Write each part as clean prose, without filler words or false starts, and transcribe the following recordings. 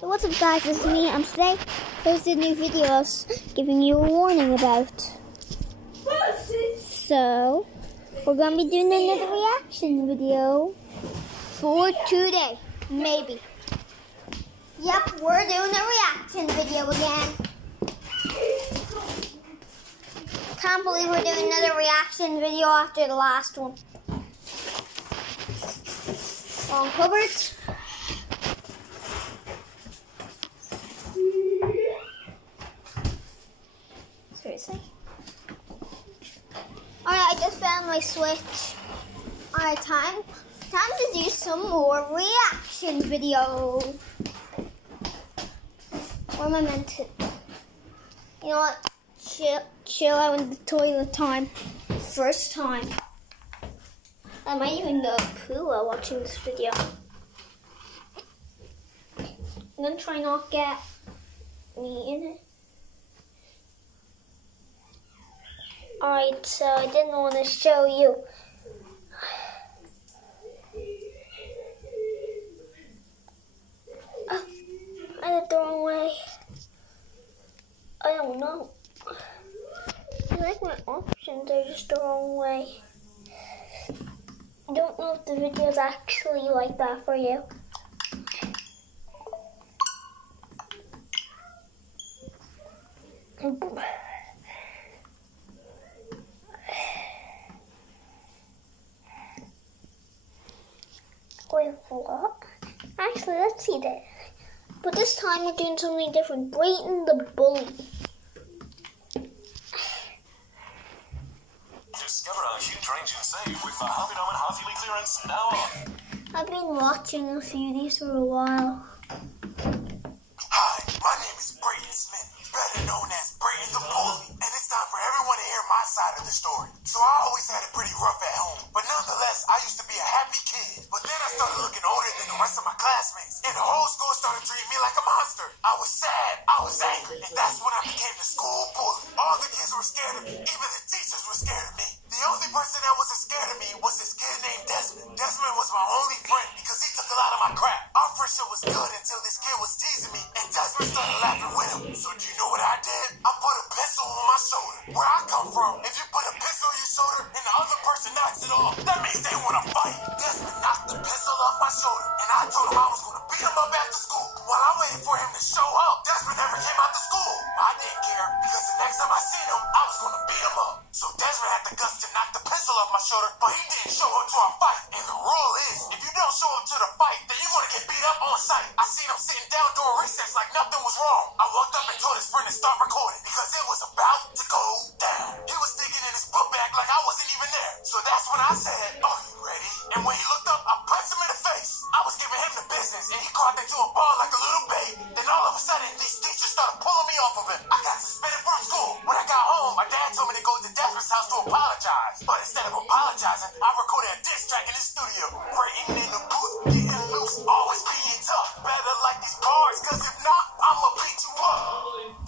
So what's up guys, it's me, and today there's a new video I was giving you a warning about. So, we're going to be doing another reaction video for today, maybe. Yep, we're doing a reaction video again. Can't believe we're doing another reaction video after the last one. Wrong cupboards. Seriously? Alright, I just found my Switch. Alright, time to do some more reaction video. What am I meant to? You know what? Chill out in the toilet time. First time. I might even go poo while watching this video. I'm gonna try not get me in it. Alright, so I didn't want to show you. Oh, I did it the wrong way. I don't know. I like my options are just the wrong way. I don't know if the video is actually like that for you. Wait, what? Actually, let's see that. But this time we're doing something different. Brayden the Bully. Discover a huge range in save with the Harvey Norman Half Yearly Clearance now on. I've been watching a few of these for a while. Hi, my name is Brayden Smith, better known as Brayden the Bully, and it's time for everyone to hear my side of the story. So I always had it pretty rough at home, but nonetheless, I used to be a happy kid. But then I started looking older than the rest of my classmates, and the whole school started treating me like a monster. I was sad, I was angry, and that's when I became the school bully. All the kids were scared of me, even the teachers were scared of me. The only person that wasn't scared of me was this kid named Desmond. Desmond was my only friend because he took a lot of my crap. Our friendship was good until this kid was teasing me, and Desmond started laughing with him. So do you know what I did? I put a pencil on my shoulder. Where I come from, if you put a pencil on your shoulder and the other person knocks it off, that means they want to fight. Desmond knocked the pencil off my shoulder, and I told him I was going to beat him up after school. While I waited for him to show up, Desmond never came out to school. I didn't care because the next time I seen him, I was going to beat him up. So Desmond had the guts to knock the pencil off my shoulder, but he didn't show up to our fight. And the rule is, if you don't show up to the fight, then you're going to get beat up on sight. I seen him sitting down during recess like nothing was wrong. I walked up and told his friend to start recording because it was about to go down. He was digging in his book bag like I wasn't even there. So that's when I said, "Are you ready?" And when he looked up, I punched him in the face. I was giving him the business, and he caught into a ball like a little baby. Then all of a sudden, these teachers started pulling me off of him. I got suspended from school. When I got home, my dad told me to go to Desmond's house to apologize. But instead of apologizing, I recorded a diss track in the studio. Brayden in the booth, getting loose, always being tough. Better like these bars, cause if not, I'ma beat you up.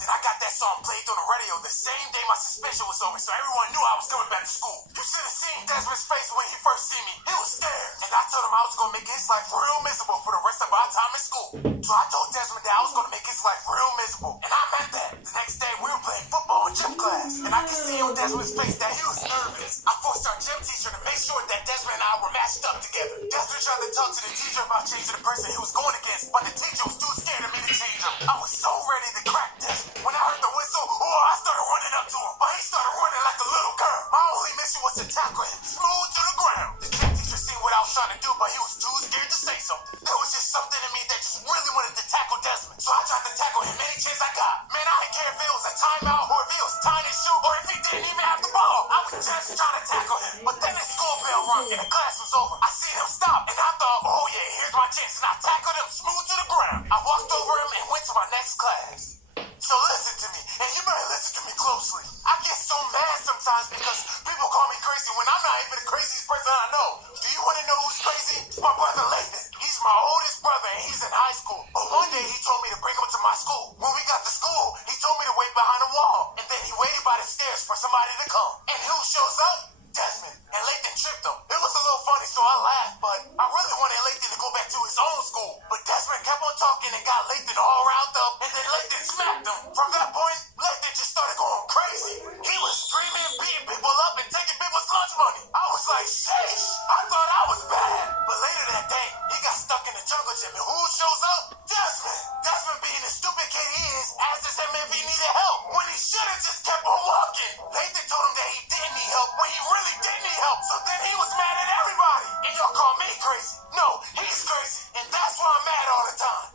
Then I got that song played on the radio the same day my suspension was over, so everyone knew I was coming back to school. You should have seen Desmond's face when he first seen me. He was scared, and I told him I was gonna make his life real miserable for the rest of our time in school. So I told Desmond that I was gonna make his life real miserable, and I meant that. The next day we were playing football in gym class, and I could see on Desmond's face that he was nervous. I forced our gym teacher to make sure that Desmond and I were matched up together. Desmond tried to talk to the teacher about changing the person he was going against, but the teacher was too scared of me to change him. I was so ready to crack Desmond. When I heard the whistle, I started running up to him, but he started running like a little girl. My only mission was to tackle him smooth to the ground. The gym teacher seen what I was trying to do, but he was too scared to say something. There was just something in me that just really wanted to tackle Desmond, so I tried to tackle him any chance I got. Man, I didn't care if it was a timeout or if he was tying his shoe or if he didn't even have the ball. I was just trying to tackle him. But then the school bell rung and the class was over. I seen him stop, and I thought, oh yeah, here's my chance, and I tackled him smooth to the ground. I walked over him and went to my next class. So listen to me, and you better listen to me closely. I get so mad sometimes because people call me crazy when I'm not even the craziest person I know. Do you want to know who's crazy? My brother Lathan. He's my oldest brother, and he's in high school. But one day he told me to bring him to my school. When we got to school, he told me to wait behind a wall, and then he waited by the stairs for somebody to come. And who shows up? Desmond. And Lathan tripped him. It was a little funny, so I laughed, but I really wanted Lathan to go back to his own school. But Desmond kept on talking and got got Lathan all riled up, and then Lathan smacked him. From that point, Lathan just started going crazy. He was screaming, beating people up, and taking people's lunch money. I was like, sheesh, I thought I was bad. But later that day, he got stuck in the jungle gym, and who shows up? Desmond. Desmond, being the stupid kid he is, asked him if he needed help, when he should have just kept on walking. Lathan told him that he didn't need help, when he really did need help. So then he was mad at everybody. And y'all call me crazy. No, he's crazy, and that's why I'm mad all the time.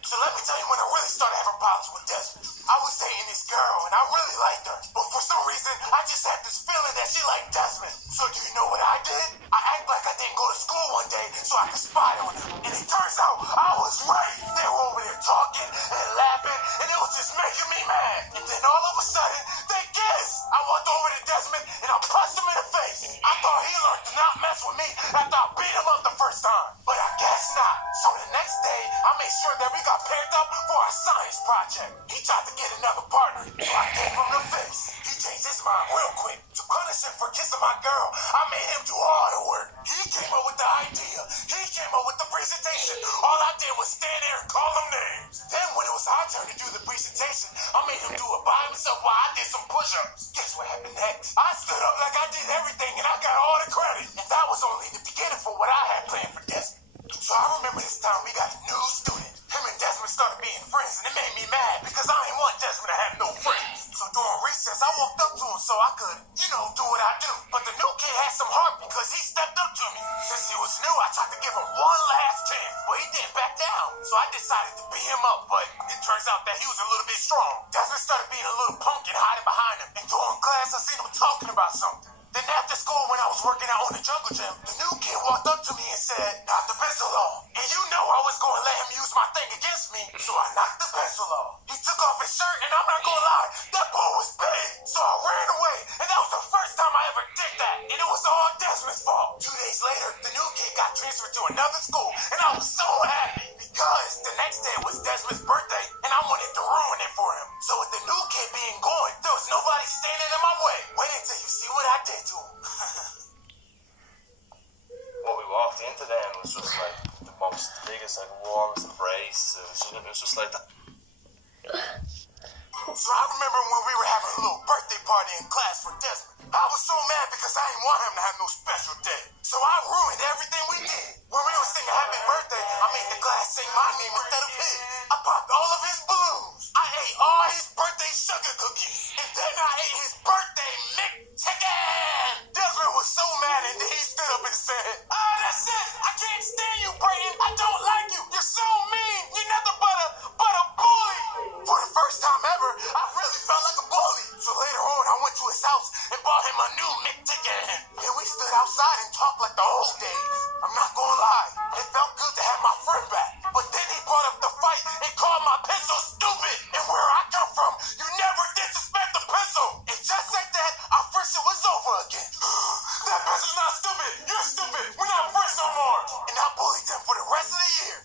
So let me tell you when I really started having problems with Desmond. I was dating this girl, and I really liked her. But for some reason, I just had this feeling that she liked Desmond. So do you know what I did? I acted like I didn't go to school one day so I could spy on her. And it turns out I was right. They were over there talking and laughing, and it was just making me mad. And then all of a sudden, they kissed. I walked over to Desmond, and I punched him in the face. I thought he learned to not mess with me after I beat him up the first time. But I guess not. So the next day, I made sure that we got paired up for our science project. He tried to get another partner, so I gave him the face. He changed his mind real quick. To punish him for kissing my girl, I made him do all the work. He came up with the idea. He came up with the presentation. All I did was stand there and call him names. Then when it was our turn to do the presentation, I made him do it by himself while I did some push-ups. Guess what happened next? I stood up like I did everything, and I got all the credit. And that was only the beginning for what I had planned for Desmond. So I remember this time we got a new student. Him and Desmond started being friends, and it made me mad because I didn't want Desmond to have no friends. So during recess, I walked up to him so I could, do what I do. But the new kid had some heart because he stepped up to me. Since he was new, I tried to give him one last chance, but he didn't back down. So I decided to beat him up, but it turns out that he was a little bit strong. Desmond started being a little punk and hiding behind him. And during class, I seen him talking about something. Then after school, when I was working out on the jungle gym, the new kid walked up to me and said, "Knock the pencil off." And you know I was going to let him use my thing against me, so I knocked the pencil off. He took off his shirt, and I'm not going to lie, that bull was big. So I ran away, and that was the first time I ever did that. And it was all Desmond's fault. 2 days later, the new kid got transferred to another school, and I was so happy because the next day was Desmond's birthday, and I wanted to ruin it for him. So with the new kid being gone, there was nobody standing in my way. Wait until you see what I did to him. When we walked into them, it was just like the biggest, warmest embrace. It was just like that. So I remember when we were having a little birthday party in class for Desmond. I was so mad because I didn't want him to have no special day. So I ruined everything we did. When we were singing happy birthday, I made the class sing my name instead of his. I popped all of his balloons. I ate all his birthday sugar cookies. And then I ate his birthday McChicken. Desmond was so mad, and then he stood up and said, "That's it. I can't stand you, Brayton. I don't like you. You're so mean. You're nothing but a bully." For the first time ever, I really felt like a bully. So later on, I went to his house and bought him a new McChicken. And we stood outside and talked like the old days. I'm not gonna lie, it felt good to have my friend back. But then he brought up the fight and called my pencil stupid. And where I come from, you never disrespect the pencil. And just like that, our friendship was over again. That pencil's not stupid. You're stupid. We're not friends no more. And I bullied him for the rest of the year.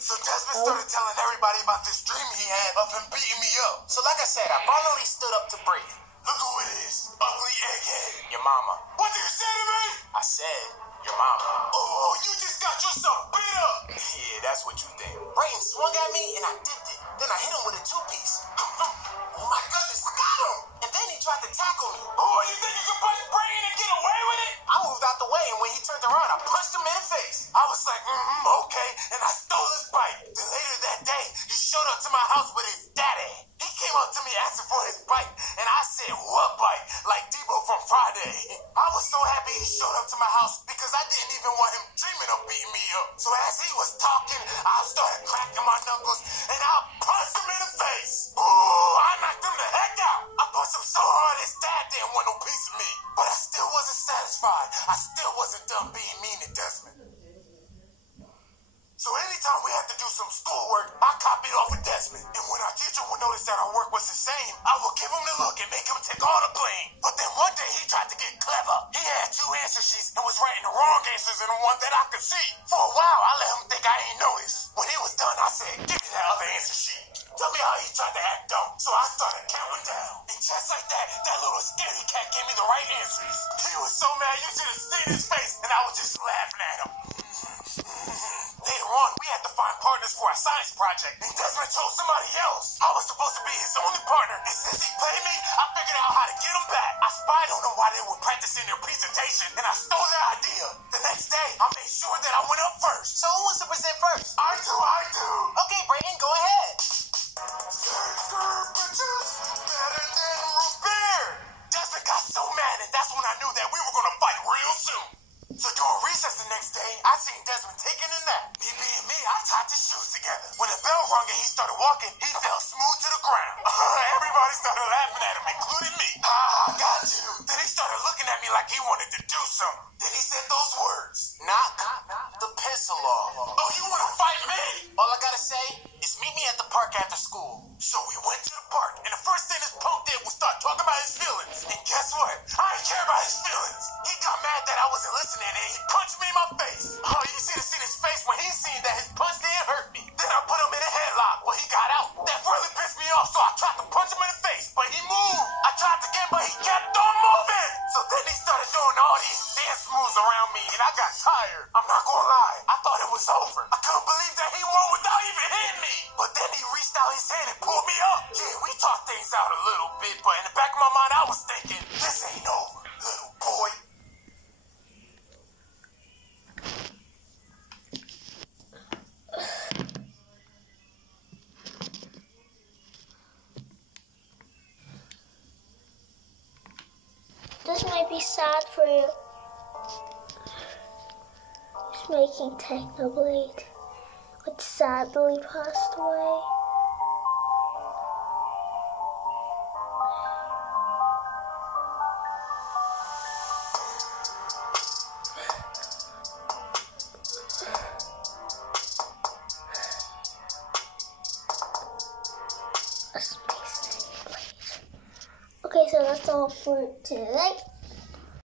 So Desmond started telling everybody about this dream he had of him beating me up. So like I said, I finally stood up to Brayton. Look who it is. Ugly egghead. Your mama. What did you say to me? I said, your mama. Oh, you just got yourself beat up. Yeah, that's what you think. Brayton swung at me and I dipped it. Then I hit him with a two-piece. Oh my goodness, I got him. And then he tried to tackle me. Oh, you think you can punch Brayton and get away with it? I moved out the way, and when he turned around, I punched him in the face. I was like, okay, and I stole his bike. Then later that day, he showed up to my house with his daddy. He came up to me asking for his bike, and I said, "What bike?" Like Debo from Friday. I was so happy he showed up to my house because I didn't even want him dreaming of beating me up. So as he was talking, I started cracking my knuckles, and I punched him in the face. Ooh, I knocked him the heck out. I punched him so hard his dad didn't want no piece of me. But I still wasn't satisfied. I still wasn't done being mean to Desmond. So anytime we had to do some schoolwork, I copied off of Desmond. And when our teacher would notice that our work was the same, I would give him the look and make him take all the blame. But then one day he tried to get clever. He had 2 answer sheets and was writing the wrong answers in the one that I could see. For a while, I let him think I ain't noticed. When he was done, I said, "Give me that other answer sheet." Tell me how he tried to act dumb. So I started counting down. And just like that, that little scaredy cat gave me the right answers. He was so mad, you should have seen his face. And I was just laughing at him. Later on, we had to find partners for our science project, and Desmond chose somebody else. I was supposed to be his only partner, and since he played me, I figured out how to get him back. I spied on them while they were practicing their presentation, and I stole their idea. The next day, I made sure that I went up first. So who wants to present first? I do. Okay, Brayden, go ahead. Bitches, better than root beer. Desmond got so mad, and that's when I knew that we were gonna fight real soon. So during recess the next day, I seen Desmond taking a nap. Me being me, I tied his shoes together. When the bell rung and he started walking, he fell smooth to the ground. Everybody started laughing at him, including me. I got you. Then he started looking at me like he wanted to do something. Then he said those words. Knock the pencil off. Oh, you wanna fight me? All I gotta say is meet me at the park after school. So we went to the park, and the first thing this punk did was start talking about his feelings. And guess what? I ain't care about his feelings. He got mad that I wasn't listening, and he punched me in my face. Oh, you should have seen his face when he seen that his punch didn't hurt me. Then I put him in a headlock, but he got out. That really pissed me off, so I tried to punch him in the face, but he moved. I tried again, but he kept on moving. So then he started doing all these dance moves around me, and I got tired. I'm not gonna lie, I thought it was over. I couldn't believe that he won without even hitting me. But then he reached out his hand and pulled me up. Yeah, we talked things out a little bit, but in the back of my mind, I was thinking, this ain't over, little boy. This might be sad for you. He's making Technoblade, which sadly passed away. Okay, so that's all for today.